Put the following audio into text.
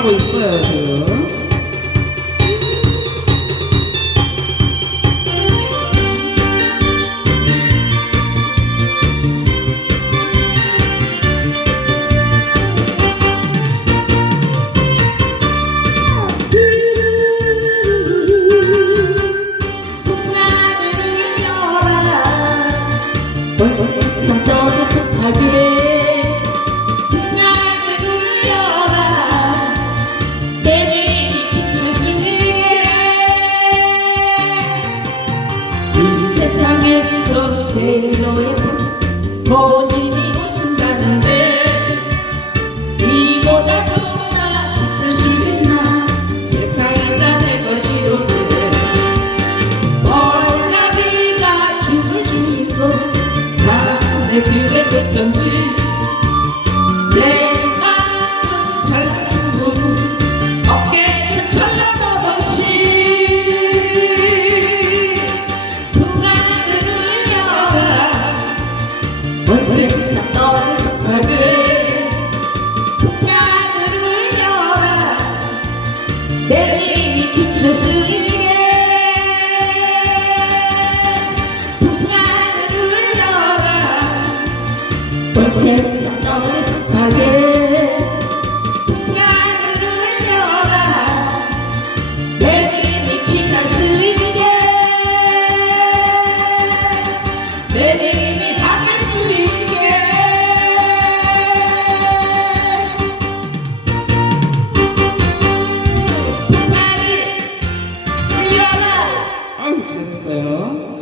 잘하고 있어요 지금. Kìa, lấy! 내림이 함께 수 있게 풍악을 울려라 아유 잘했어요.